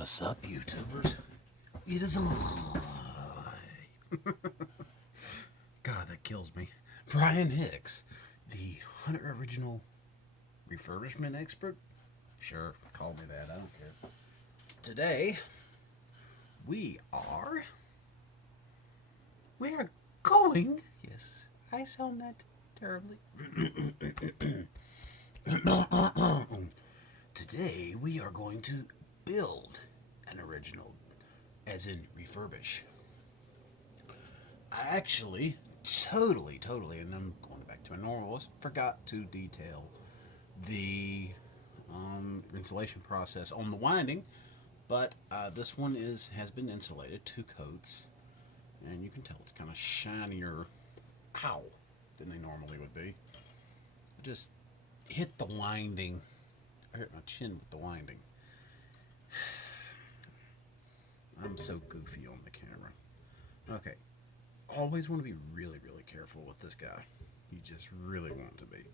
What's up, YouTubers? It is I. God, that kills me. Brian Hicks, the Hunter Original refurbishment expert. Sure, call me that. I don't care. Today, we are going. Yes, I sound that terribly. Today, we are going to build an original, as in refurbish. I actually totally, and I'm going back to my normal list, forgot to detail the insulation process on the winding, but this one has been insulated, 2 coats, and you can tell it's kind of shinier, ow, than they normally would be. I just hit the winding. I hurt my chin with the winding. I'm so goofy on the camera. Okay, always want to be really careful with this guy. You just really want to be.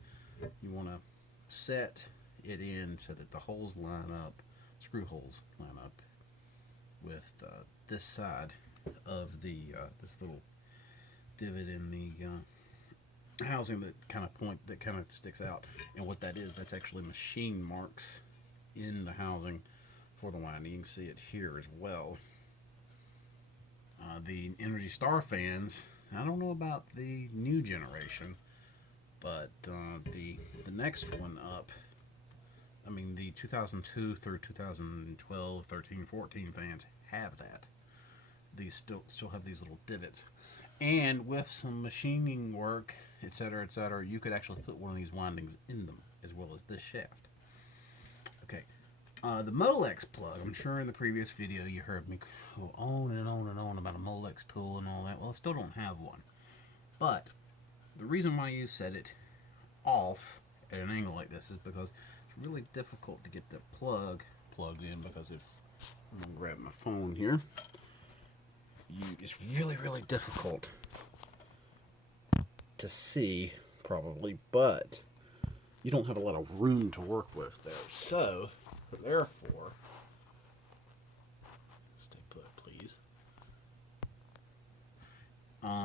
You want to set it in so that the holes line up, screw holes line up with this side of the this little divot in the housing that kind of sticks out. And what that is, that's actually machine marks in the housing for the winding. You can see it here as well. The Energy Star fans, I don't know about the new generation, but the next one up, I mean the 2002 through 2012, 13, 14 fans have that. These still have these little divots, and with some machining work, etc., you could actually put one of these windings in them as well as this shaft. Okay, the Molex plug, I'm sure in the previous video you heard me go on and on about a Molex tool and all that. Well, I still don't have one. But the reason why you set it off at an angle like this is because it's really difficult to get the plug plugged in, because if I'm going to grab my phone here, it's really difficult to see probably, but you don't have a lot of room to work with there. So, therefore, stay put, please.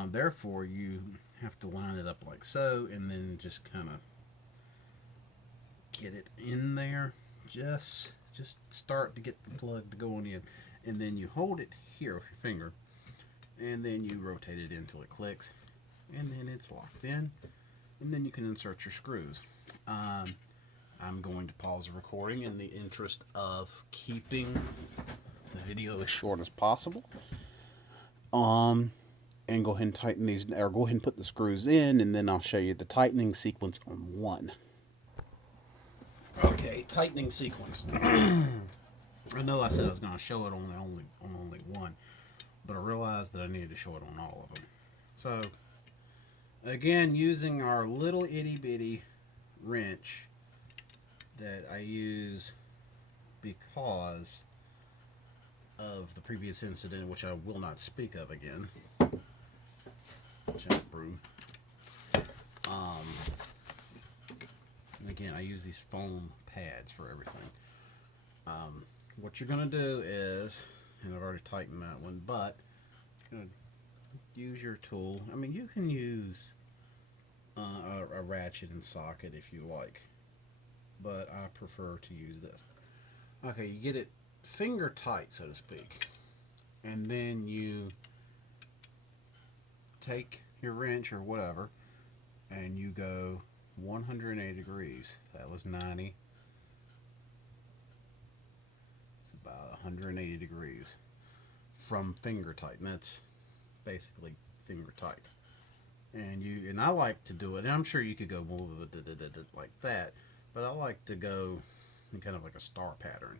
Therefore, you have to line it up like so, and then just kind of get it in there. Just start to get the plug to go in, and then you hold it here with your finger, and then you rotate it until it clicks, and then it's locked in, and then you can insert your screws. I'm going to pause the recording in the interest of keeping the video as short as possible. And go ahead and tighten these, or go ahead and put the screws in, and then I'll show you the tightening sequence on one. Okay, tightening sequence. I know I said I was going to show it on only one, but I realized that I needed to show it on all of them. So, again, using our little itty bitty wrench that I use because of the previous incident, which I will not speak of again. Giant broom. And again, I use these foam pads for everything. What you're going to do is, and I've already tightened that one, but you're going to use your tool. I mean, you can use a ratchet and socket if you like, but I prefer to use this. Okay, you get it finger tight, so to speak, and then you take your wrench or whatever, and you go 180 degrees. That was 90. It's about 180 degrees from finger tight, and that's basically finger tight. And I like to do it, and I'm sure you could go move it like that, but I like to go in kind of like a star pattern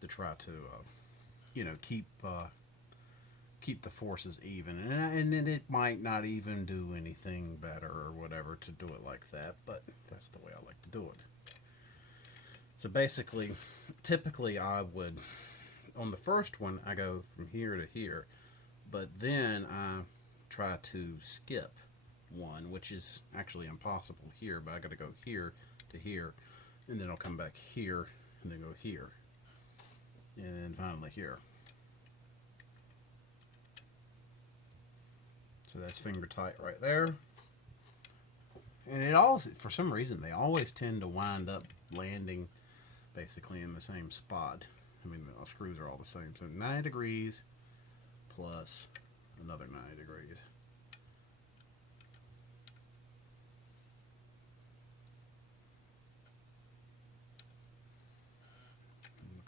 to try to keep the forces even, and then it might not even do anything better or whatever to do it like that, but that's the way I like to do it. So basically, typically I would, on the first one, I go from here to here, but then I try to skip one, which is actually impossible here, but I got to go here to here, and then I'll come back here and then go here. And finally here. So that's finger tight right there. And it all, for some reason, they always tend to wind up landing basically in the same spot. I mean, the screws are all the same. So 90 degrees plus another 90 degrees.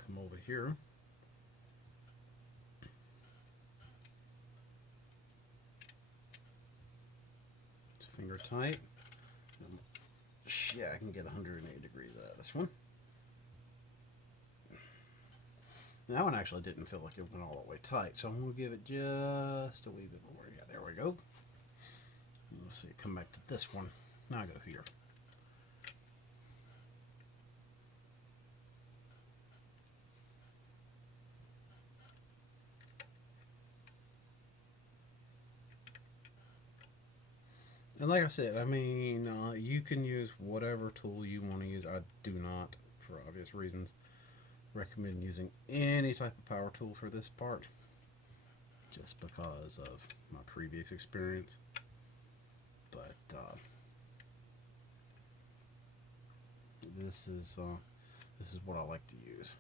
Come over here. It's finger tight. Yeah, I can get 180 degrees out of this one. That one actually didn't feel like it went all the way tight, so I'm going to give it just a wee bit more. Yeah, there we go. Let's see, come back to this one. Now I go here. And like I said, I mean, you can use whatever tool you want to use. I do not, for obvious reasons, recommend using any type of power tool for this part, just because of my previous experience. But this is what I like to use.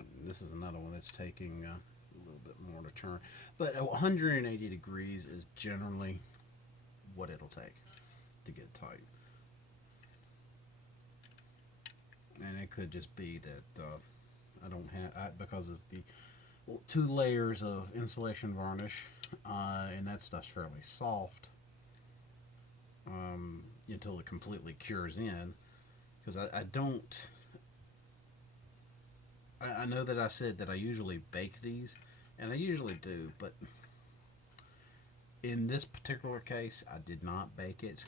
And this is another one that's taking a little bit more to turn, but 180 degrees is generally what it'll take to get tight. And it could just be that I don't have, because of the 2 layers of insulation varnish, and that stuff's fairly soft until it completely cures in. Because I don't. I know that I said that I usually bake these, and I usually do, but in this particular case, I did not bake it,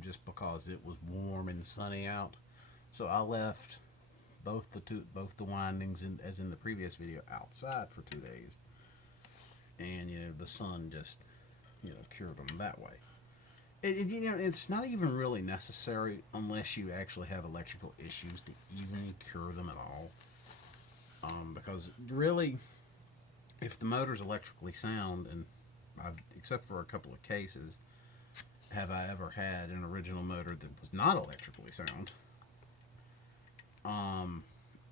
just because it was warm and sunny out. So I left both the windings, as in the previous video, outside for 2 days, and the sun just cured them that way. It's not even really necessary unless you actually have electrical issues to even cure them at all, because really, if the motor's electrically sound, and except for a couple of cases, have I ever had an original motor that was not electrically sound.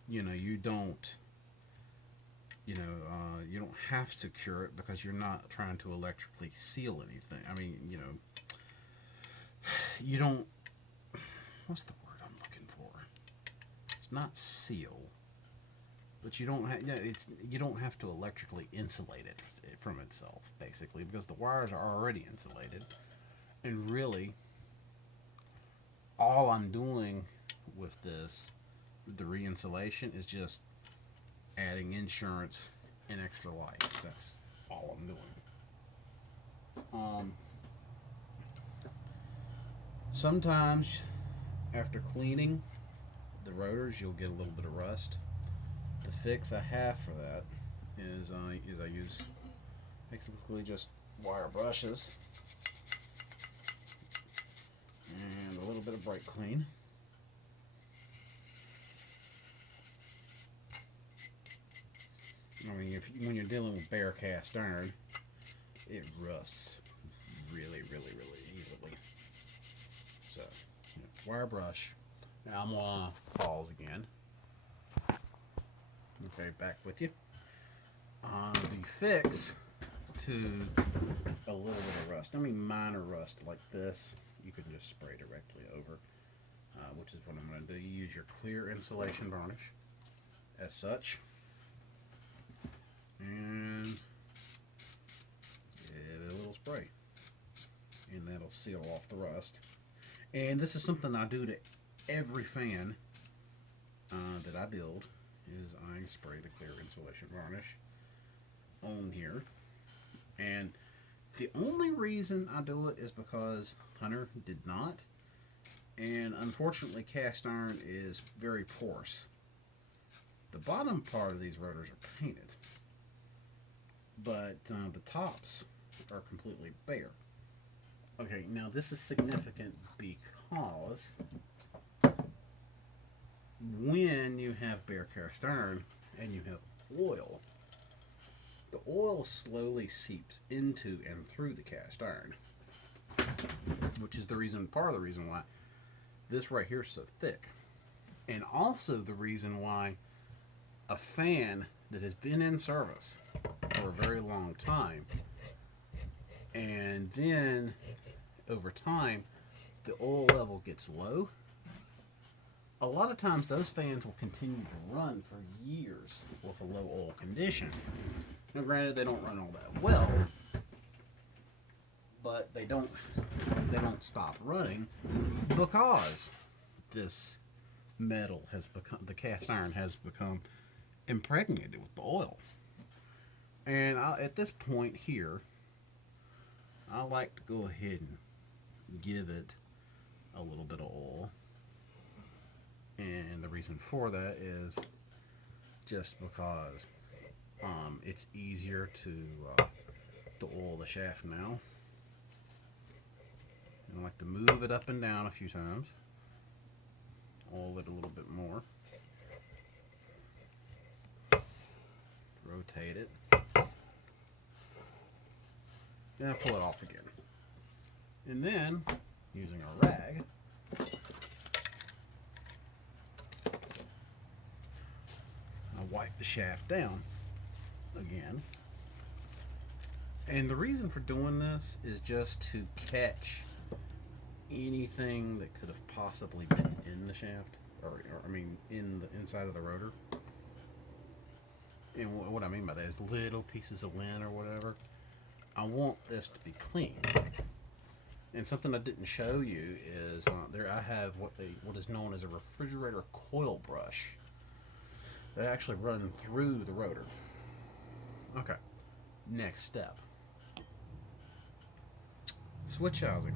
You don't, you don't have to cure it, because you're not trying to electrically seal anything. I mean, you don't. What's the word I'm looking for? It's not seal, but you don't you don't have to electrically insulate it from itself, basically, because the wires are already insulated, and really, all I'm doing with this, the re-insulation, is just adding insurance and extra life. That's all I'm doing. Sometimes after cleaning the rotors, you'll get a little bit of rust. The fix I have for that is I use basically just wire brushes and a little bit of brake clean. I mean, when you're dealing with bare cast iron, it rusts really easily. So, wire brush. Now I'm gonna pause again. Okay, back with you. The fix to a little bit of rust, I mean minor rust like this, you can just spray directly over, which is what I'm going to do. You use your clear insulation varnish as such, and give it a little spray, and that'll seal off the rust. And this is something I do to every fan that I build, is I spray the clear insulation varnish on here. And the only reason I do it is because Hunter did not, and unfortunately cast iron is very porous. The bottom part of these rotors are painted, but the tops are completely bare. Okay, now this is significant because when you have bare cast iron and you have oil, the oil slowly seeps into and through the cast iron, which is part of the reason why this right here is so thick. And also the reason why a fan that has been in service for a very long time, and then over time the oil level gets low, a lot of times those fans will continue to run for years with a low oil condition. Now granted, they don't run all that well, but they don't stop running because this metal has become, the cast iron has become impregnated with the oil. And at this point here, I like to go ahead and give it a little bit of oil. And the reason for that is just because it's easier to oil the shaft now. And I like to move it up and down a few times. Oil it a little bit more. Rotate it. Then I pull it off again. And then, using a rag, I wipe the shaft down again. And the reason for doing this is just to catch anything that could have possibly been in the shaft, or I mean in the inside of the rotor. And what I mean by that is little pieces of lint or whatever. I want this to be clean. And something I didn't show you is there I have what is known as a refrigerator coil brush that actually run through the rotor. Okay, next step. Switch housing.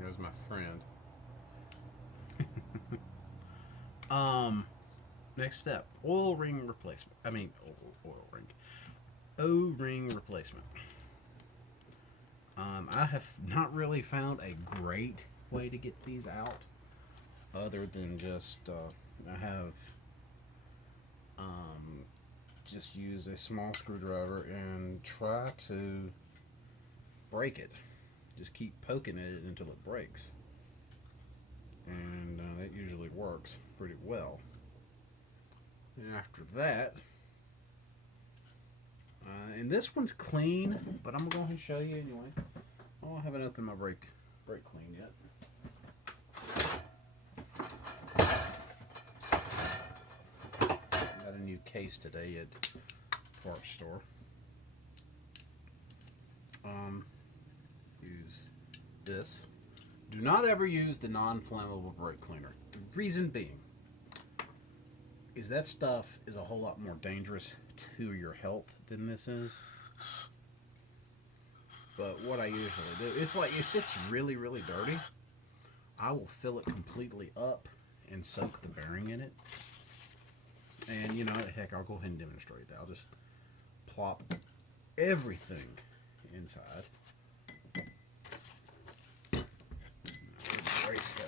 There's my friend. Next step, oil ring replacement. Oil ring. O-ring replacement. I have not really found a great way to get these out, other than just I have just used a small screwdriver and try to break it. Just keep poking at it until it breaks, and that usually works pretty well. And after that, and this one's clean, but I'm gonna go ahead and show you anyway. Oh, I haven't opened my brake clean yet. Got a new case today at parts store. Use this. Do not ever use the non-flammable brake cleaner. The reason being is that stuff is a whole lot more dangerous to your health than this is. But what I usually do, it's like if it's really, really dirty, I will fill it completely up and soak the bearing in it. And heck, I'll go ahead and demonstrate that. I'll just plop everything inside.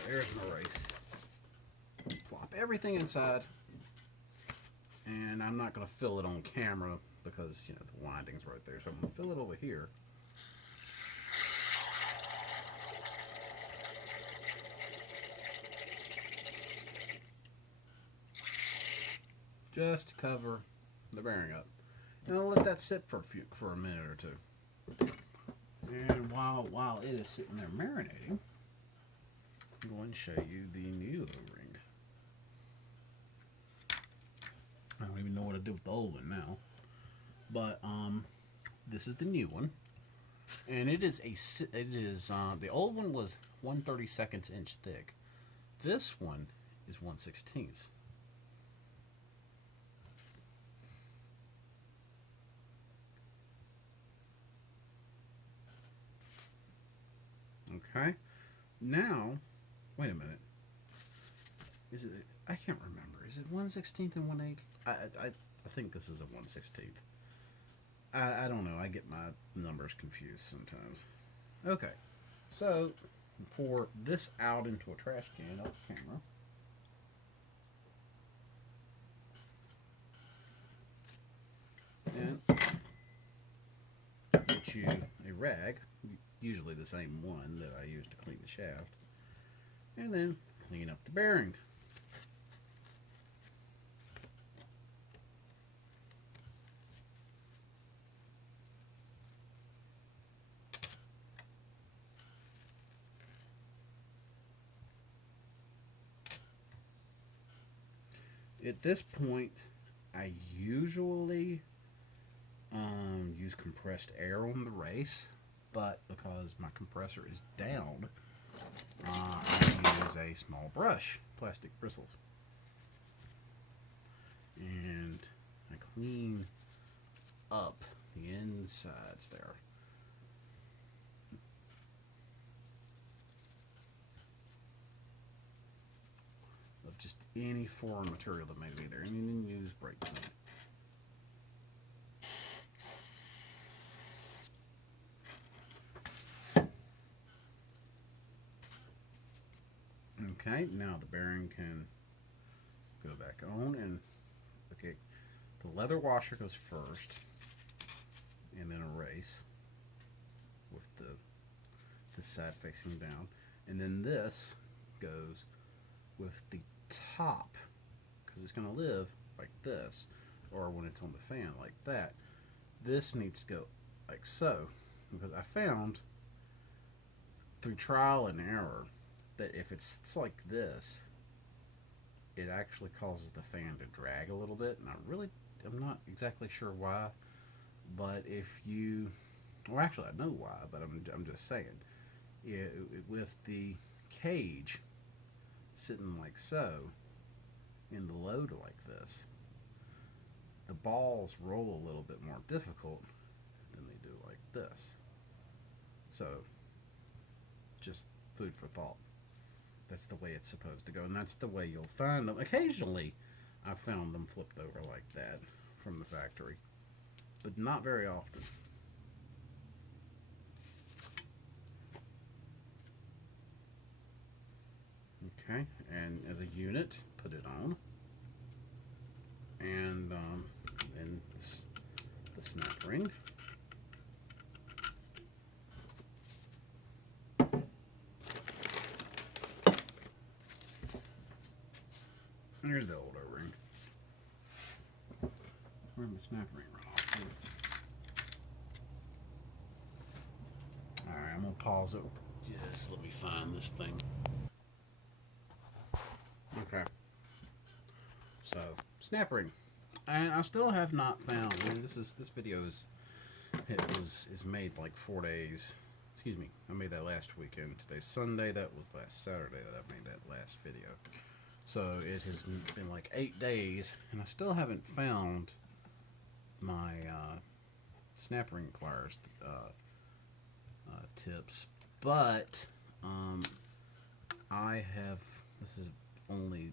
There's my race. Plop everything inside. And I'm not going to fill it on camera because, the winding's right there. So I'm going to fill it over here. Just to cover the bearing up. And I'll let that sit for a minute or two. And while it is sitting there marinating, I'm going to show you the new O-ring. I don't even know what to do with the old one now. But this is the new one. And it is the old one was 1/32 inch thick. This one is 1/16. Okay. Now, wait a minute. Is it? I can't remember. Is it 1/16 and 1/8? I think this is a 1/16. I don't know. I get my numbers confused sometimes. Okay. So pour this out into a trash can off camera. And get you a rag, usually the same one that I use to clean the shaft, and then clean up the bearing. At this point, I usually use compressed air on the race, but because my compressor is down, I use a small brush, plastic bristles, and I clean up the insides there. Of just any foreign material that may be there, and then use brake clean. Okay, now the bearing can go back on, and okay, the leather washer goes first, and then erase with the side facing down, and then this goes with the top, because it's going to live like this, or when it's on the fan like that. This needs to go like so, because I found through trial and error that if it sits like this, it actually causes the fan to drag a little bit, and I'm not exactly sure why, but if you, well, actually I know why, but I'm just saying, with the cage sitting like so, in the load like this, the balls roll a little bit more difficult than they do like this. So, just food for thought. That's the way it's supposed to go, and that's the way you'll find them. Occasionally, I've found them flipped over like that from the factory, but not very often. Okay, and as a unit, put it on, and then the snap ring. And here's the old O-ring. Where'd my snap ring run off? Alright, I'm gonna pause it. Just let me find this thing. Okay. So, snap ring. And I still have not found, I mean, this video is made like 4 days. Excuse me, I made that last weekend. Today's Sunday, that was last Saturday that I made that last video. So it has been like 8 days, and I still haven't found my snap ring pliers tips. But I have, this is only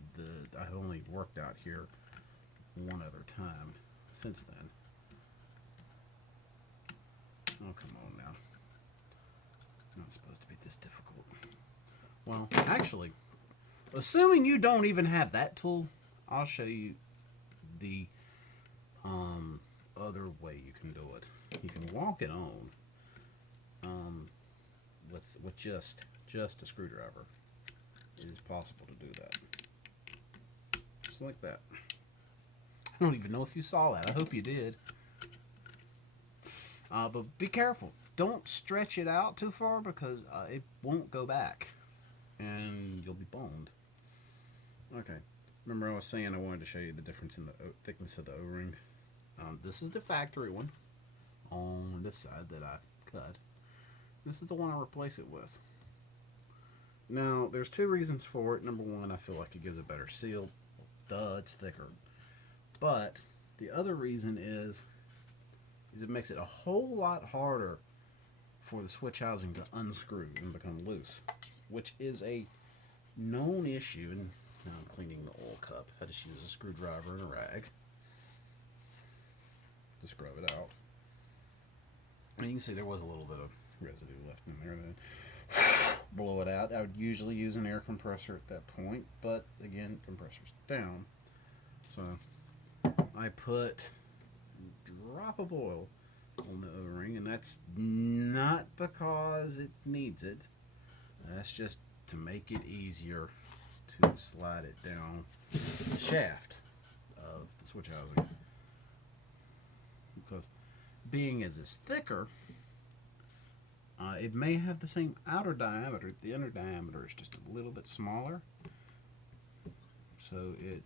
I've only worked out here one other time since then. Oh, come on now. Not supposed to be this difficult. Well, actually, assuming you don't even have that tool, I'll show you the other way you can do it. You can walk it on with just a screwdriver. It is possible to do that. Just like that. I don't even know if you saw that. I hope you did. But be careful. Don't stretch it out too far, because it won't go back, and you'll be boned. Okay. Remember I was saying I wanted to show you the difference in the thickness of the O-ring. This is the factory one on this side that I cut. This is the one I replace it with. Now, there's two reasons for it. Number one, I feel like it gives a better seal. Duh, it's thicker. But the other reason is it makes it a whole lot harder for the switch housing to unscrew and become loose, which is a known issue. And now I'm cleaning the oil cup. I just use a screwdriver and a rag to scrub it out. And you can see there was a little bit of residue left in there. Then blow it out. I would usually use an air compressor at that point, but again, compressor's down. So I put a drop of oil on the O-ring, and that's not because it needs it. That's just to make it easier to slide it down the shaft of the switch housing. Because being as it's thicker, it may have the same outer diameter. The inner diameter is just a little bit smaller, so it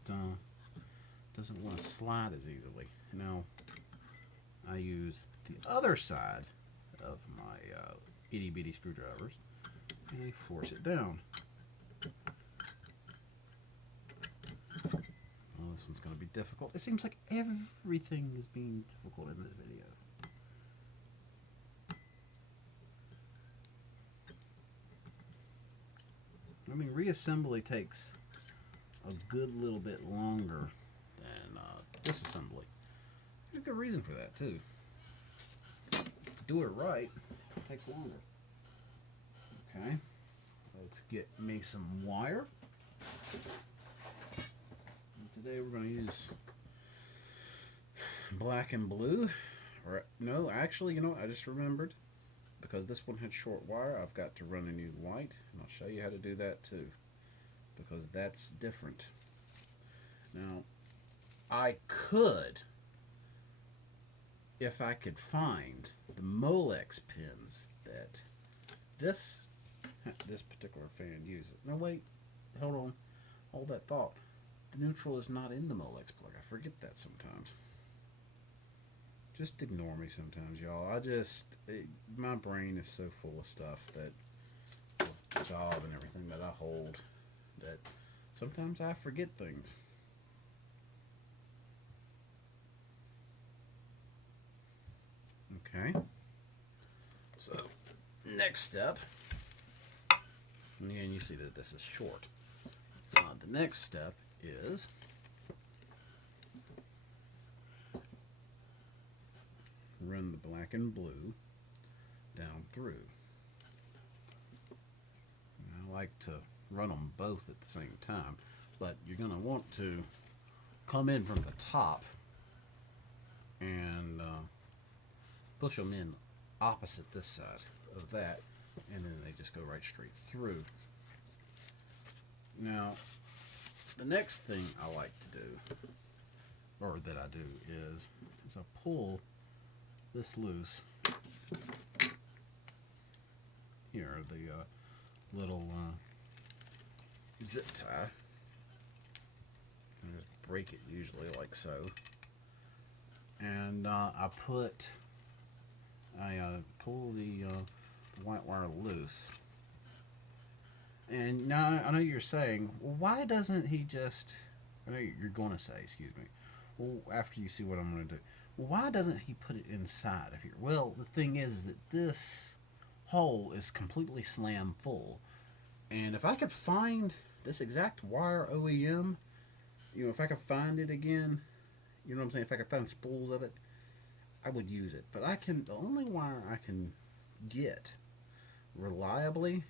doesn't want to slide as easily. Now, I use the other side of my itty bitty screwdrivers, and I force it down. Well, this one's going to be difficult. It seems like everything is being difficult in this video. I mean, reassembly takes a good little bit longer than disassembly. There's a good reason for that, too. To do it right, it takes longer. Okay, let's get me some wire. And today we're going to use black and blue. Or, no, actually, you know what? I just remembered. Because this one had short wire, I've got to run a new white, and I'll show you how to do that too, because that's different. Now, I could, if I could find the Molex pins that this particular fan uses. No, wait, hold on, hold that thought. The neutral is not in the Molex plug. I forget that sometimes. Just ignore me sometimes, y'all. My brain is so full of stuff that the job and everything that I hold that sometimes I forget things. Okay. So, next step, and again, you see that this is short. The next step is run the black and blue down through. And I like to run them both at the same time, but you're going to want to come in from the top and push them in opposite this side of that, and then they just go right straight through. Now, the next thing I like to do, or that I do, is I pull this loose. Here, the little zip tie. And just break it usually like so. And I pull the white wire loose. And now I know you're saying, well, why doesn't he just? I know you're going to say, excuse me. Well, after you see what I'm going to do. Well, why doesn't he put it inside of here? Well, the thing is that this hole is completely slam full. And if I could find this exact wire OEM, if I could find it again, you know what I'm saying? If I could find spools of it, I would use it. But the only wire I can get reliably,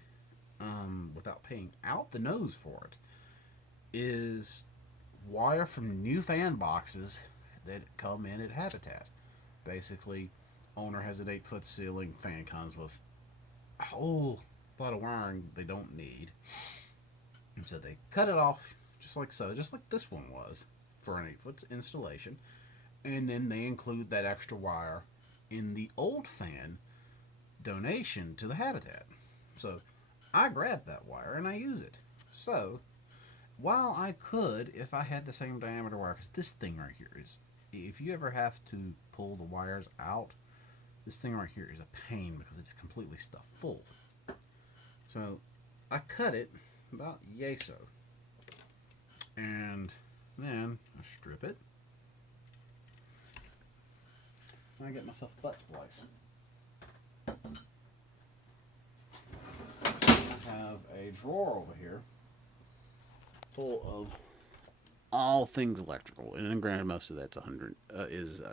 without paying out the nose for it, is wire from new fan boxes that come in at Habitat. Basically, owner has an 8-foot ceiling, fan comes with a whole lot of wiring they don't need. And so they cut it off just like so, just like this one was for an 8-foot installation. And then they include that extra wire in the old fan donation to the Habitat. So I grab that wire and I use it. So while I could, if I had the same diameter wire, because this thing right here is, if you ever have to pull the wires out, this thing right here is a pain because it's completely stuffed full. So I cut it about yay so, and then I strip it. I get myself a butt splice. I have a drawer over here full of all things electrical, and then granted most of that's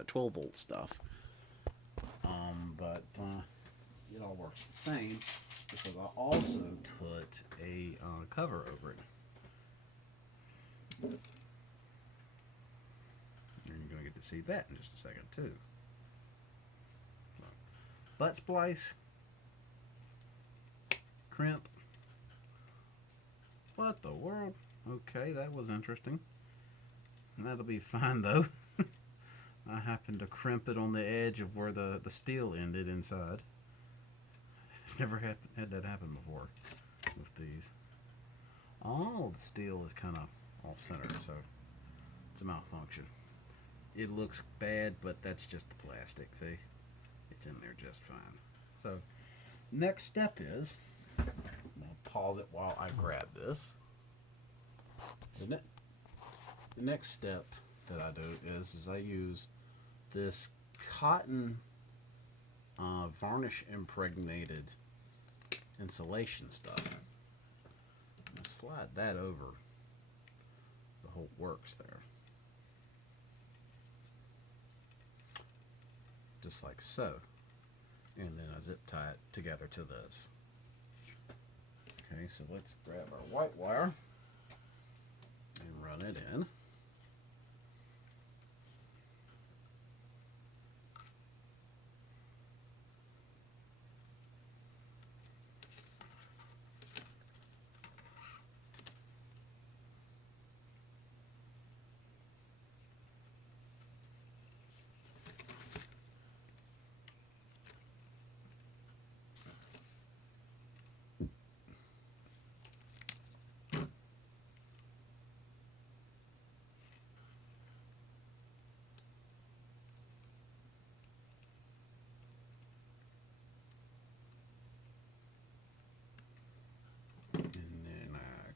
12 volt stuff. But it all works the same because I also put a cover over it. And you're going to get to see that in just a second too. Butt splice, crimp. What the world? Okay, that was interesting. That'll be fine though. I happened to crimp it on the edge of where the steel ended inside. I've never had that happen before with these. Oh, the steel is kind of off center, so it's a malfunction. It looks bad, but that's just the plastic. See, it's in there just fine. So, next step is, I'm gonna pause it while I grab this. The next step that I do is I use this cotton varnish impregnated insulation stuff. I'm gonna slide that over the whole works there, just like so, and then I zip tie it together to this. Okay, so let's grab our white wire and run it in.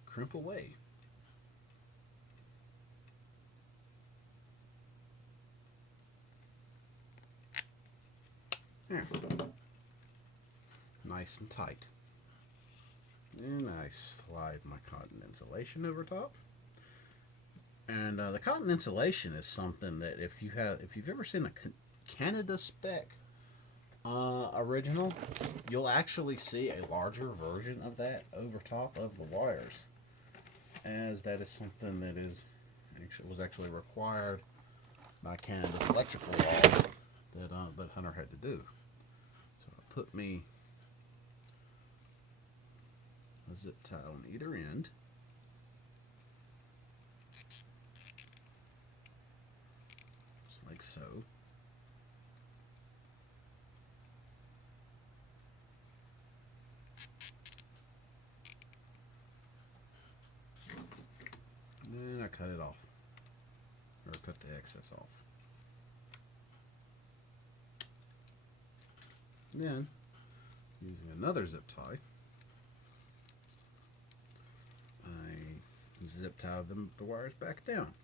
Crimp away. There. Nice and tight. And I slide my cotton insulation over top. And the cotton insulation is something that if you've ever seen a Canada spec original, you'll actually see a larger version of that over top of the wires, as that is something that was actually required by Canada's electrical laws that Hunter had to do. So I put me a zip tie on either end. Just like so. And I cut it off, or cut the excess off. Then, using another zip tie, I zip tie the wires back down.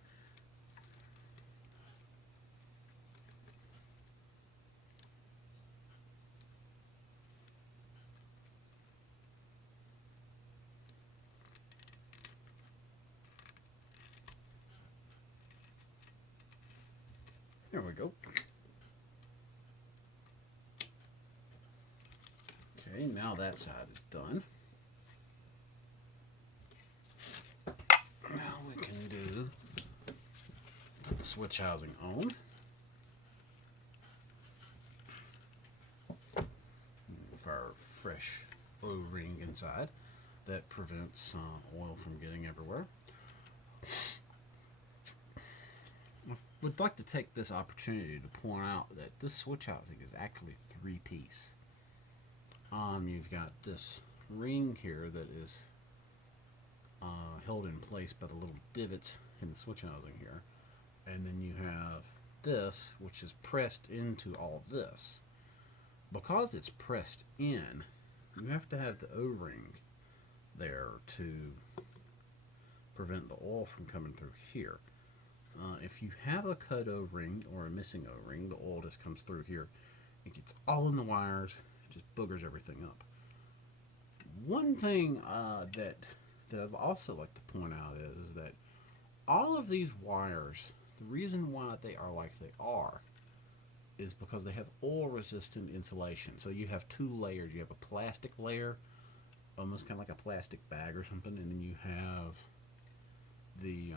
There we go. Okay, now that side is done. Now we can put the switch housing on. With our fresh O-ring inside that prevents oil from getting everywhere. I would like to take this opportunity to point out that this switch housing is actually three-piece. You've got this ring here that is held in place by the little divots in the switch housing here, and then you have this, which is pressed into all of this. Because it's pressed in, you have to have the O-ring there to prevent the oil from coming through here. If you have a cut O-ring or a missing O-ring, the oil just comes through here. It gets all in the wires, it just boogers everything up. One thing that I'd also like to point out is that all of these wires, the reason why they are like they are is because they have oil resistant insulation. So you have two layers. You have a plastic layer, almost kind of like a plastic bag or something, and then you have the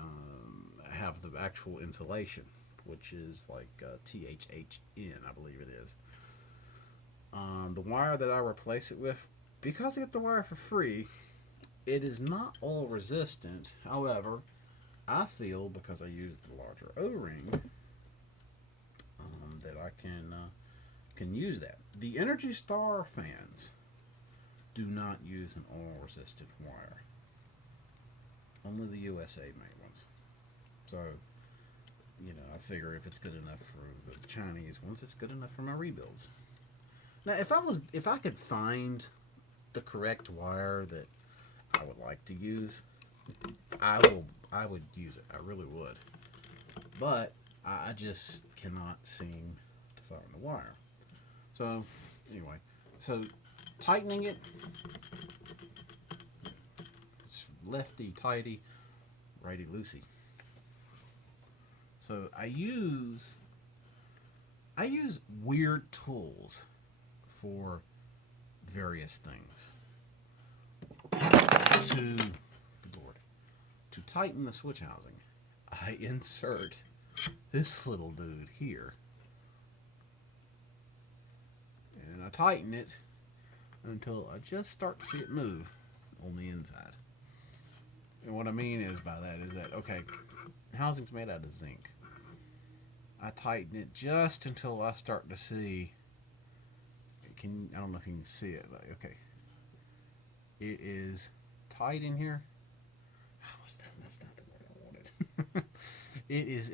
actual insulation, which is like THHN, I believe it is. The wire that I replace it with, because I get the wire for free, it is not oil resistant. However, I feel because I use the larger O-ring that I can use that. The Energy Star fans do not use an oil resistant wire. Only the USA made ones. So, I figure if it's good enough for the Chinese ones, it's good enough for my rebuilds. Now, if I could find the correct wire that I would like to use, I would use it. I really would. But I just cannot seem to find the wire. So, anyway, tightening it, it's lefty tighty, righty loosey. So I use weird tools for various things. Good Lord, to tighten the switch housing, I insert this little dude here, and I tighten it until I just start to see it move on the inside. And what I mean is by that is that, okay, housing's made out of zinc. I tighten it just until I start to see. I don't know if you can see it, but okay. It is tight in here. That's not the word I wanted. It is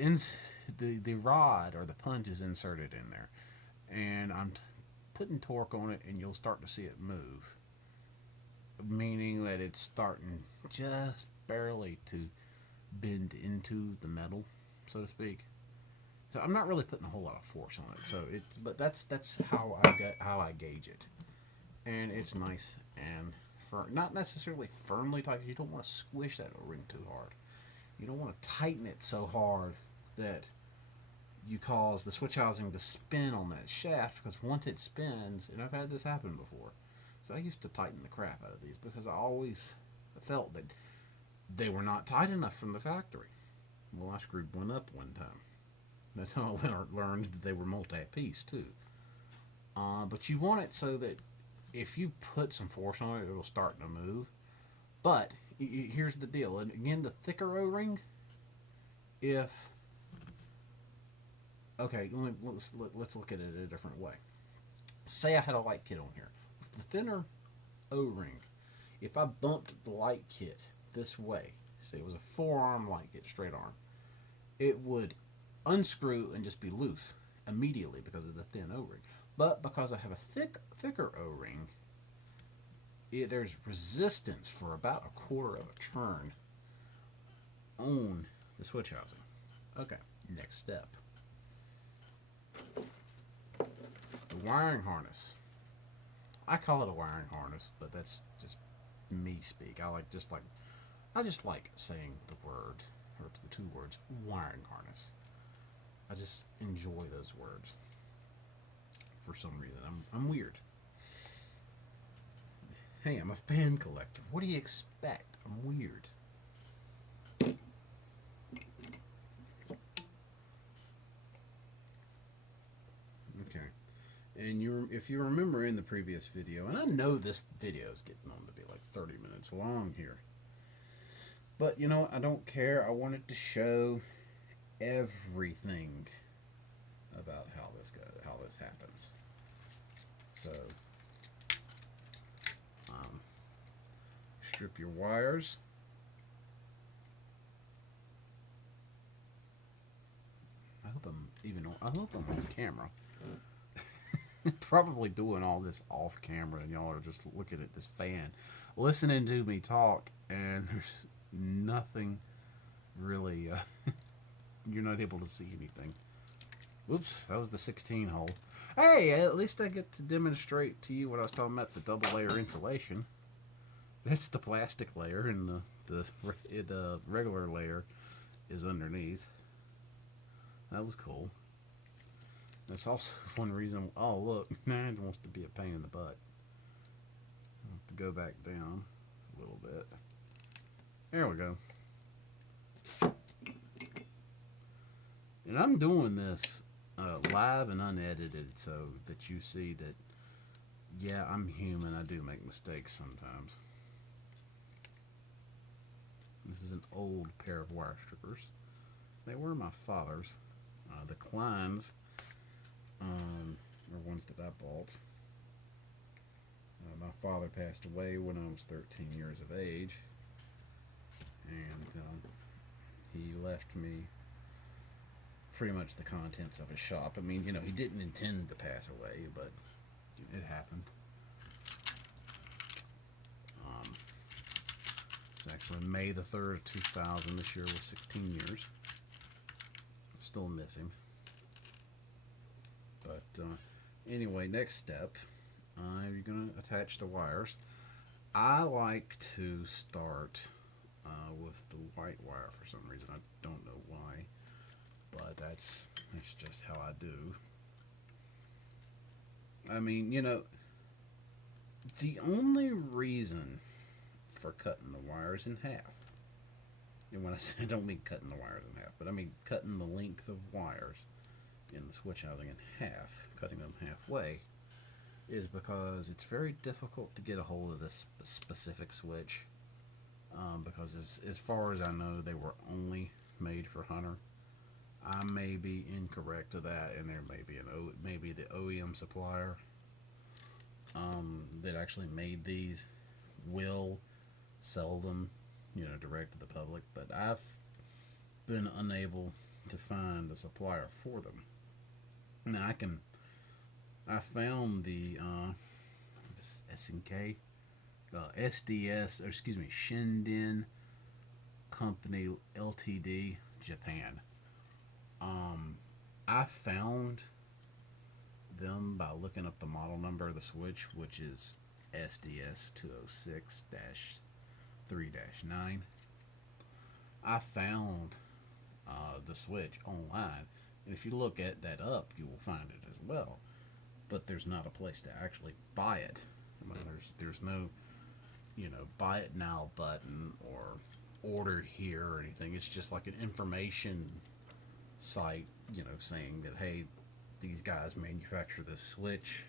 the rod or the punch is inserted in there, and I'm putting torque on it, and you'll start to see it move. Meaning that it's starting just barely to bend into the metal, so to speak. So I'm not really putting a whole lot of force on it. But that's how I gauge it, and it's nice and firm. Not necessarily firmly tight. You don't want to squish that O-ring too hard. You don't want to tighten it so hard that you cause the switch housing to spin on that shaft. Because once it spins, and I've had this happen before, so I used to tighten the crap out of these because I always felt that they were not tight enough from the factory. Well, I screwed one up one time. That's how I learned that they were multi-piece too. But you want it so that if you put some force on it, it'll start to move. But here's the deal. And again, the thicker O-ring, let's look at it a different way. Say I had a light kit on here. With the thinner O-ring, if I bumped the light kit this way, say it was a 4-arm light kit, straight arm, it would unscrew and just be loose immediately because of the thin O-ring. But because I have a thicker O-ring, there's resistance for about a quarter of a turn on the switch housing. Okay, next step. The wiring harness. I call it a wiring harness, but that's just me speak. I just like saying the word, or the two words, wiring harness. I just enjoy those words for some reason. I'm weird. Hey, I'm a fan collector. What do you expect? I'm weird. Okay. And if you remember in the previous video, and I know this video is getting on to be like 30 minutes long here, but I don't care. I wanted to show everything about how this happens. So, strip your wires. I hope I'm on camera. Probably doing all this off camera, and y'all are just looking at this fan, listening to me talk, and there's nothing really. You're not able to see anything. Oops, that was the 16 hole. Hey, at least I get to demonstrate to you what I was talking about, the double layer insulation. That's the plastic layer, and the regular layer is underneath. That was cool. That's also one reason. Oh, look, Nine wants to be a pain in the butt. I'll have to go back down a little bit. There we go. And I'm doing this live and unedited so that you see that, yeah, I'm human. I do make mistakes sometimes. This is an old pair of wire strippers. They were my father's. The Kleins are ones that I bought. My father passed away when I was 13 years of age, and he left me pretty much the contents of his shop. I mean, he didn't intend to pass away, but it happened. It's actually May the 3rd, 2000. This year was 16 years. Still miss him. But anyway, next step, you're going to attach the wires. I like to start with the white wire for some reason. I don't know why, but that's just how I do. I mean, the only reason for cutting the wires in half, and when I say I don't mean cutting the wires in half, but I mean cutting the length of wires in the switch housing in half, cutting them halfway, is because it's very difficult to get a hold of this specific switch. Because as far as I know, they were only made for Hunter. I may be incorrect to that, and there may be maybe the OEM supplier that actually made these will sell them, direct to the public. But I've been unable to find a supplier for them. Now I found the SNK, SDS, or excuse me, Shinden Company Ltd. Japan. I found them by looking up the model number of the switch, which is SDS 206-3-9. I found the switch online, and if you look at that up, you will find it as well. But there's not a place to actually buy it. I mean, there's no, buy it now button or order here or anything. It's just like an information site, saying that, hey, these guys manufacture this switch.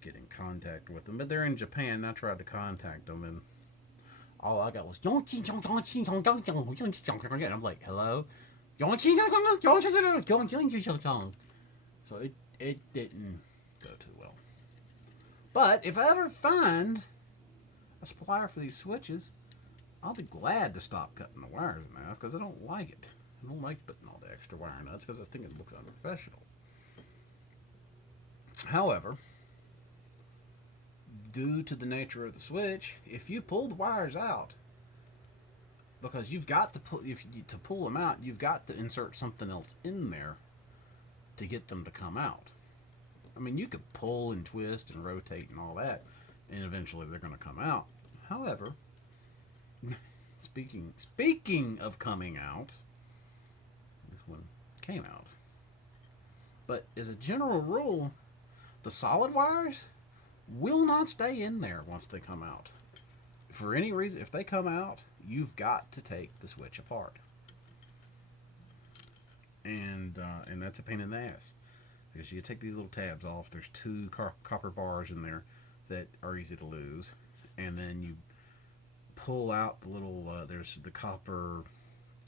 Get in contact with them. But they're in Japan, and I tried to contact them, and all I got was and I'm like, hello? So it didn't go too well. But if I ever find a supplier for these switches, I'll be glad to stop cutting the wires in half, because I don't like it. I don't like putting all the extra wire nuts because I think it looks unprofessional. However, due to the nature of the switch, if you pull the wires out, because you've got to to pull them out, you've got to insert something else in there to get them to come out. I mean, you could pull and twist and rotate and all that, and eventually they're going to come out. However, speaking of coming out, this one came out. But as a general rule, the solid wires will not stay in there once they come out. For any reason, if they come out, you've got to take the switch apart. And that's a pain in the ass. Because you take these little tabs off, there's two copper bars in there that are easy to lose. And then you pull out the little, there's the copper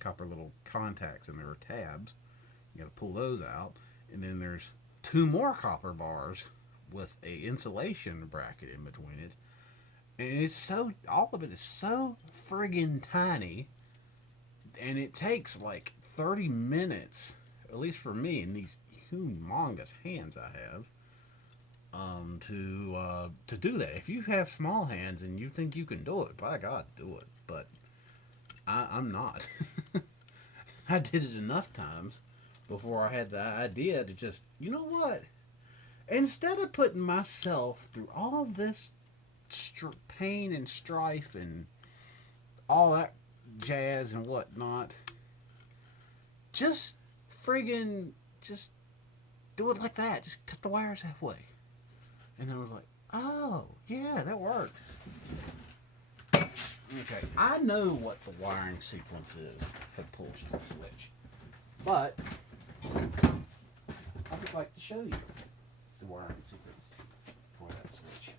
little contacts, and there are tabs. You got to pull those out. And then there's two more copper bars with a insulation bracket in between it. And all of it is so friggin' tiny, and it takes like 30 minutes, at least for me, in these humongous hands I have, to do that. If you have small hands and you think you can do it, by God, do it. But I'm not. I did it enough times before I had the idea to just, you know what? Instead of putting myself through all this pain and strife and all that jazz and whatnot, just do it like that. Just cut the wires halfway. And I was like, oh, yeah, that works. Okay, I know what the wiring sequence is for the pull switch, but I would like to show you the wiring sequence for that switch.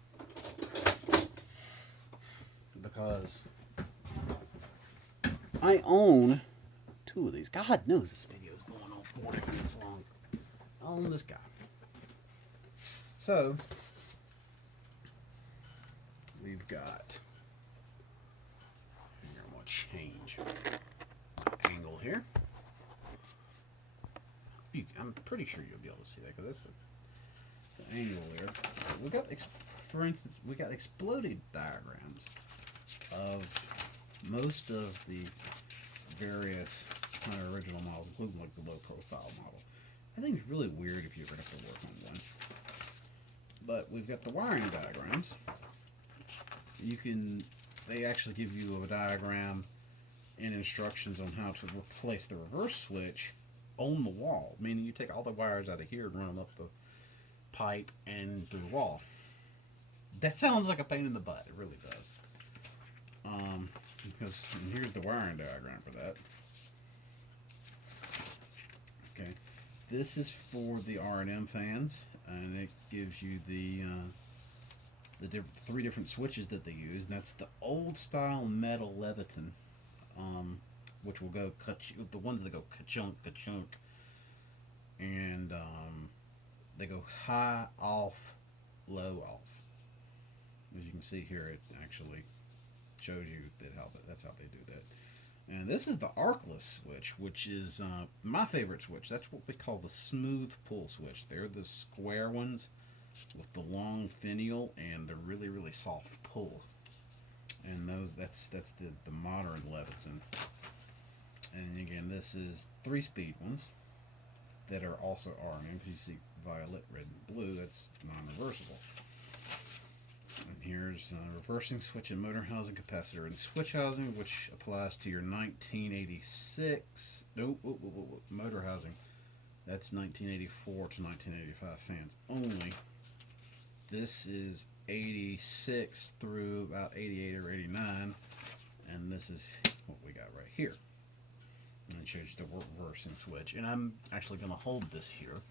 Because I own two of these. God knows this video is going on 40 minutes long. I own this guy. So, we've got, I'm going to change my angle here. I'm pretty sure you'll be able to see that because that's the angle there. So we got, for instance, we got exploded diagrams of most of the various kind of original models, including like the low profile model. I think it's really weird if you're going to have to work on one. But we've got the wiring diagrams. They actually give you a diagram and instructions on how to replace the reverse switch on the wall. Meaning you take all the wires out of here and run them up the pipe and through the wall. That sounds like a pain in the butt. It really does. Because here's the wiring diagram for that. Okay, this is for the R&M fans, and it gives you the three different switches that they use, and that's the old style metal Leviton, which will go the ones that go ka-chunk, ka-chunk, and they go high off, low off. As you can see here, it actually shows you that's how they do that. And this is the arcless switch, which is my favorite switch. That's what we call the smooth pull switch. They're the square ones with the long finial and the really, really soft pull. And that's the modern Leviton. And again, this is 3-speed ones that are also R&M. You see violet, red, and blue. That's non-reversible. And here's reversing switch and motor housing capacitor and switch housing, which applies to your 1986 motor housing. That's 1984 to 1985 fans only. This is 86 through about 88 or 89, and this is what we got right here. And it shows you the reversing switch. And I'm actually going to hold this here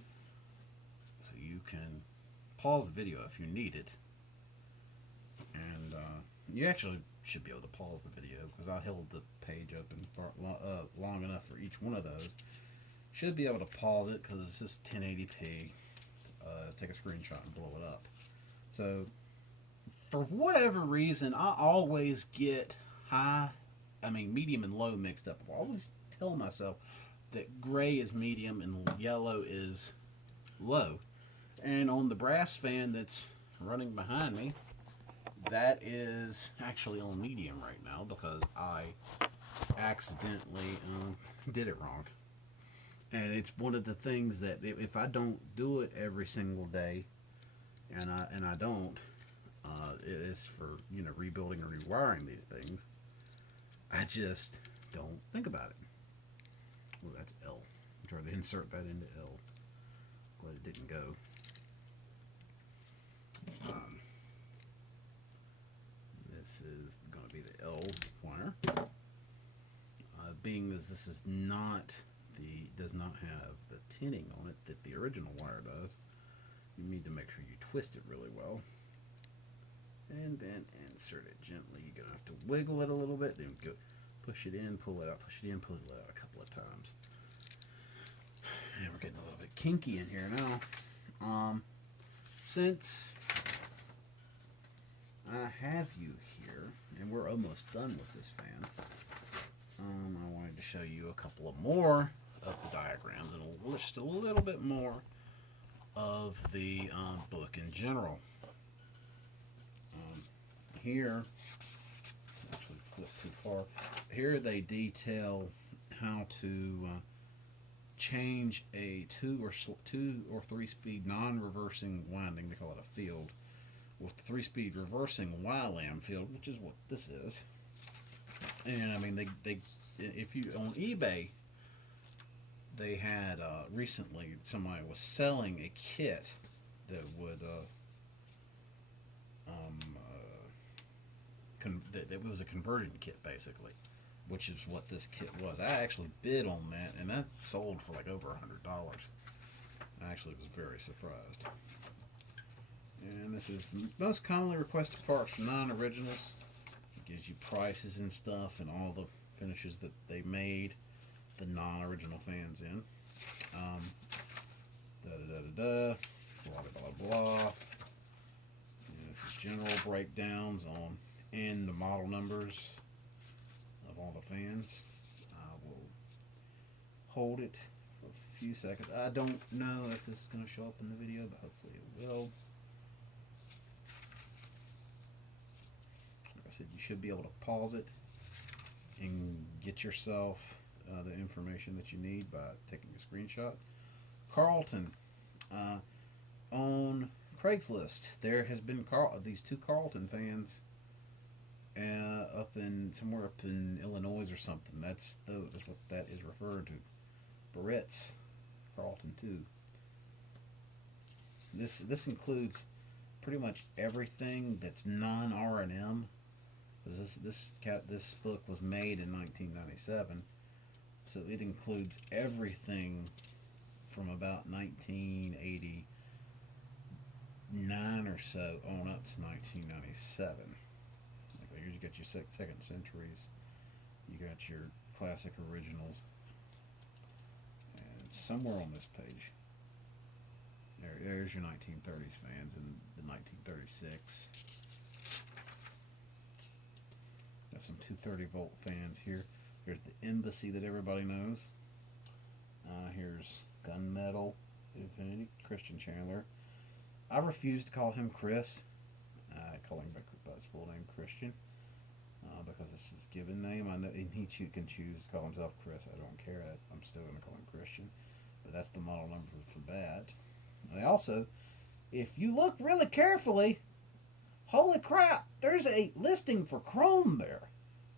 so you can pause the video if you need it. And you actually should be able to pause the video because I held the page open for long enough for each one of those. Should be able to pause it because it's just 1080p. Take a screenshot and blow it up. So, for whatever reason, I always get medium and low mixed up. I always tell myself that gray is medium and yellow is low. And on the brass fan that's running behind me, that is actually on medium right now because I accidentally did it wrong. And it's one of the things that if I don't do it every single day, and I don't, it is for rebuilding or rewiring these things. I just don't think about it. Oh, that's L. I'm trying to insert that into L. Glad it didn't go. This is going to be the L wire. Being as this is does not have the tinning on it that the original wire does, you need to make sure you twist it really well. And then insert it gently. You're going to have to wiggle it a little bit, then go push it in, pull it out, push it in, pull it out a couple of times. And we're getting a little bit kinky in here now. Since I have you here, and we're almost done with this fan, I wanted to show you a couple of more of the diagrams and just a little bit more of the book in general. Here, actually flip too far. Here they detail how to change a 2 or 3-speed non-reversing winding. They call it a field with 3-speed reversing Y-lam field, which is what this is. And I mean, they if you on eBay, they had recently somebody was selling a kit that would that was a conversion kit basically, which is what this kit was. I actually bid on that, and that sold for like over $100. I actually was very surprised. And this is the most commonly requested parts from non-originals. It gives you prices and stuff and all the finishes that they made the non-original fans in. Da da da da da. Blah blah blah. And this is general breakdowns on and the model numbers of all the fans. I will hold it for a few seconds. I don't know if this is going to show up in the video, but hopefully it will. Like I said, you should be able to pause it and get yourself the information that you need by taking a screenshot. Carlton, on Craigslist, there has been these two Carlton fans up in somewhere up in Illinois or something. That's what that is referred to. Barrett's Carlton 2. This includes pretty much everything that's non R&M. This book was made in 1997, so it includes everything from about 1989 or so on up to 1997. Like you got your second centuries, you got your classic originals, and somewhere on this page, there's your 1930s fans and the 1936. Got some 230-volt fans here. Here's the Embassy that everybody knows. Here's Gunmetal Infinity, Christian Chandler. I refuse to call him Chris. I call him by his full name, Christian, because it's his given name. I know, and he can choose to call himself Chris. I don't care. I'm still going to call him Christian. But that's the model number for that. They also, if you look really carefully, holy crap, there's a listing for Chrome there.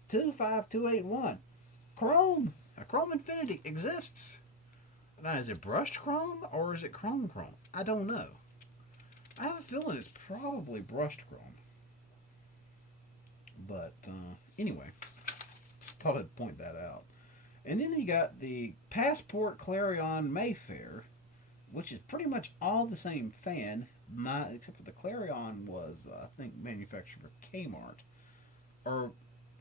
25281. Chrome. Chrome Infinity exists. Now, is it brushed chrome or is it chrome? I don't know. I have a feeling it's probably brushed chrome. But anyway, just thought I'd point that out. And then you got the Passport Clarion Mayfair, which is pretty much all the same fan, except for the Clarion was, I think, manufactured for Kmart. Or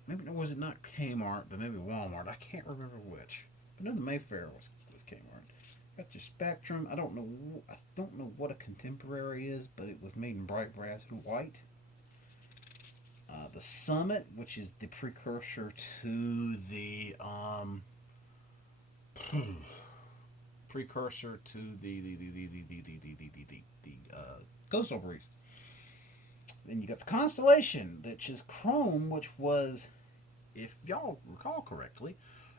maybe was it not Kmart, but maybe Walmart. I can't remember which. But no, the Mayfair was Kmart. Got your Spectrum. I don't know what a contemporary is, but it was made in bright brass and white. The Summit, which is the precursor to the Coastal Breeze. Then you got the Constellation, which is chrome, which was, if y'all recall correctly,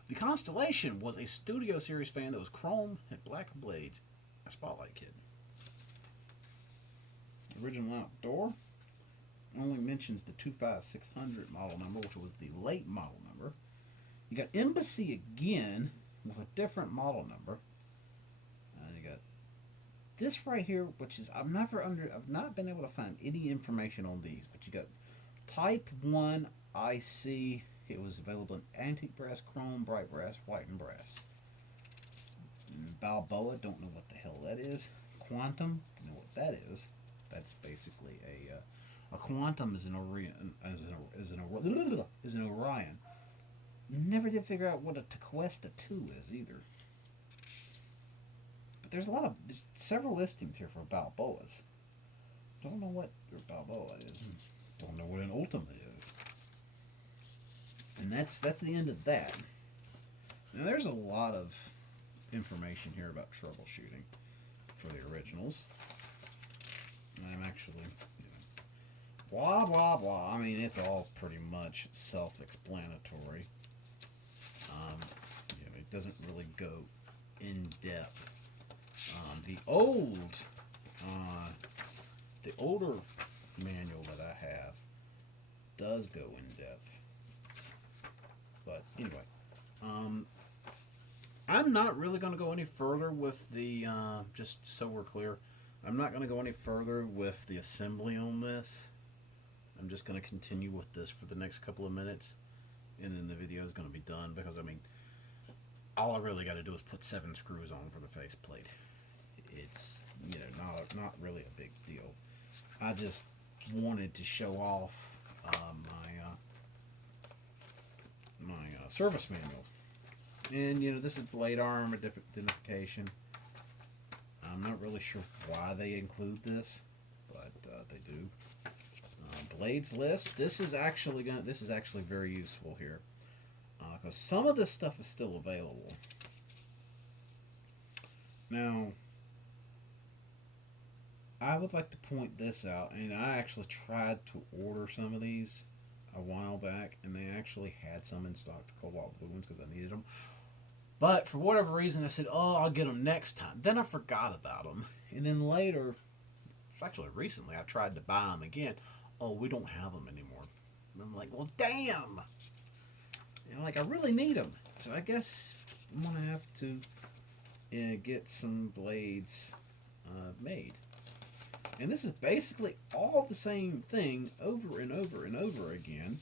the Constellation was a Studio Series fan that was chrome and black blades, a Spotlight kit. Original Outdoor only mentions the 25600 model number, which was the late model number. You got Embassy again with a different model number. And you got this right here, which is I've not been able to find any information on these, but you got Type 1 IC. It was available in antique brass, chrome, bright brass, white, and brass. Balboa, don't know what the hell that is. Quantum, know what that is. That's basically a Quantum is an Orion. Is an Orion. Never did figure out what a Tequesta 2 is either. But there's several listings here for Balboas. Don't know what your Balboa is. Don't know what an Ultima is. And that's the end of that. Now there's a lot of information here about troubleshooting for the originals. I'm actually, blah blah blah. I mean, it's all pretty much self-explanatory. It doesn't really go in depth. The older manual that I have does go in depth. But anyway, I'm not really going to go any further with the, just so we're clear, I'm not going to go any further with the assembly on this. I'm just going to continue with this for the next couple of minutes, and then the video is going to be done because, I mean, all I really got to do is put 7 screws on for the faceplate. It's, not really a big deal. I just wanted to show off my service manual. And, this is blade arm identification. I'm not really sure why they include this, but they do. Blades list. This is actually very useful here, because some of this stuff is still available. Now, I would like to point this out, and I actually tried to order some of these a while back, and they actually had some in stock, the cobalt blue ones, because I needed them. But for whatever reason, I said, "Oh, I'll get them next time." Then I forgot about them, and then later, actually recently, I tried to buy them again. Oh, we don't have them anymore. And I'm like, well, damn. I really need them, so I guess I'm gonna have to get some blades made. And this is basically all the same thing over and over and over again.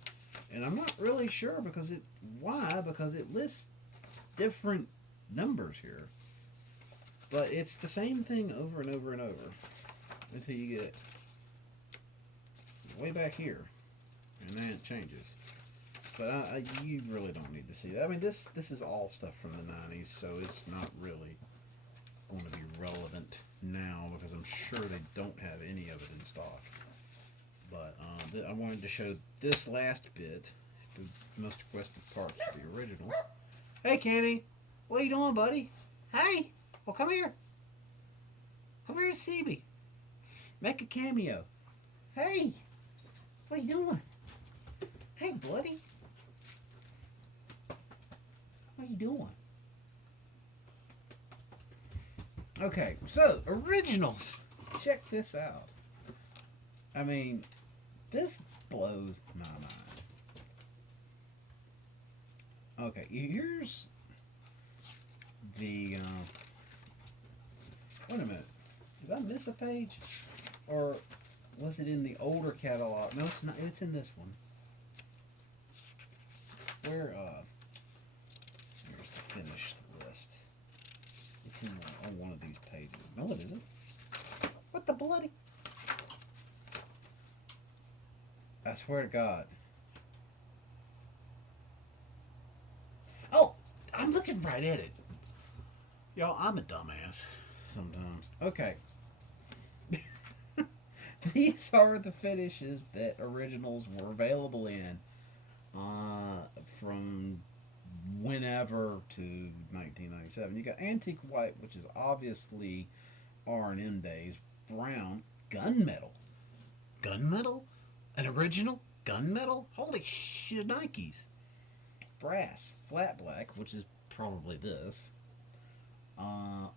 And I'm not really sure why, because it lists different numbers here. But it's the same thing over and over and over until you get way back here. And then it changes. But you really don't need to see that. I mean, this is all stuff from the 90s, so it's not really going to be relevant now because I'm sure they don't have any of it in stock. But I wanted to show this last bit, the most requested parts for the originals. Hey, Kenny, what are you doing, buddy? Hey, well, come here. Come here to see me. Make a cameo. Hey, what are you doing? Hey, buddy. What are you doing? Okay, so, originals. Check this out. I mean, this blows my mind. Okay, here's the, wait a minute. Did I miss a page? Or was it in the older catalog? No, it's not. It's in this one. Here's the finished list. It's on one of these pages. No, it isn't. What the bloody? I swear to God. Oh, I'm looking right at it. Y'all, I'm a dumbass sometimes. Okay. These are the finishes that originals were available in from whenever to 1997. You got antique white, which is obviously R&M days. Brown, gunmetal. Gunmetal? An original gunmetal? Holy shit, Nikes. Brass, flat black, which is probably this.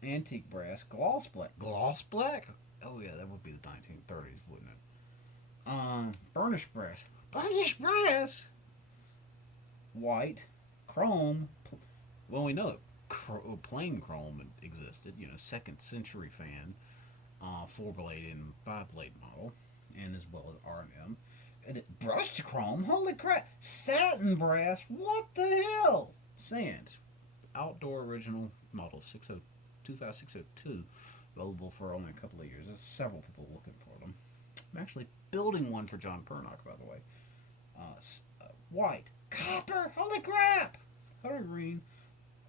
Antique brass, gloss black. Gloss black? Oh yeah, that would be the 1930s, wouldn't it? Burnished brass. Burnished brass? White, chrome. Well, we know plain chrome existed. Second century fan, 4-blade and 5-blade model, and as well as R&M. And it brushed chrome. Holy crap! Satin brass. What the hell? Sand. Outdoor original model 25602. Available for only a couple of years. There's several people looking for them. I'm actually building one for John Pernock, by the way. White. Copper. Holy crap! Hunter green.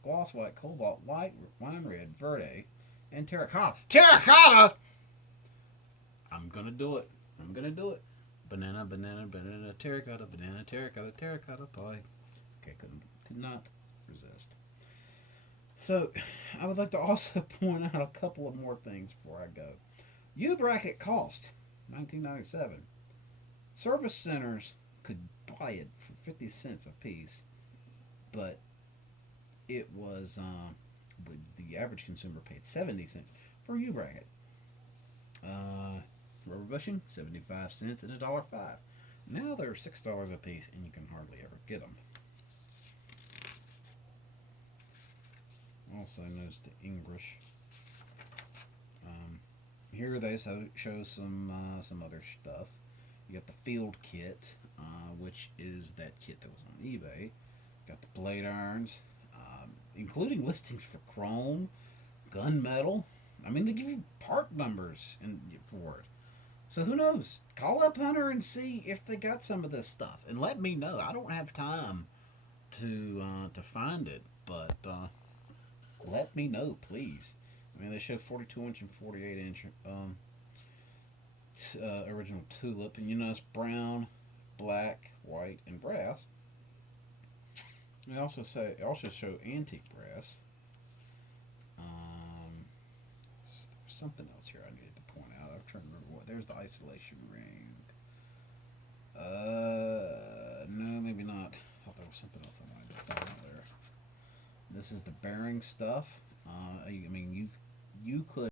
Gloss white. Cobalt white. Wine red. Verde. And terracotta. Terracotta! I'm gonna do it. Banana, banana, banana, terracotta, banana, terracotta, terracotta pie. Okay, could not resist. So, I would like to also point out a couple of more things before I go. U-bracket cost $19.97. Service centers could buy it for 50 cents a piece, but it was the average consumer paid 70 cents for U-bracket. Rubber bushing, 75 cents and $1.05. Now they're $6 a piece, and you can hardly ever get them. also known as the English. Here they show some other stuff. You got the field kit, which is that kit that was on eBay. Got the blade irons, including listings for chrome, gunmetal. I mean, they give you part numbers for it. So who knows? Call up Hunter and see if they got some of this stuff, and let me know. I don't have time to find it, but let me know, please. I mean, they show 42-inch and 48-inch original tulip, and you know it's brown, black, white, and brass. They also show antique brass. There's something else here I needed to point out. I'm trying to remember what. There's the isolation ring. No, maybe not. I thought there was something else I wanted to point out there. This is the bearing stuff. I mean, you could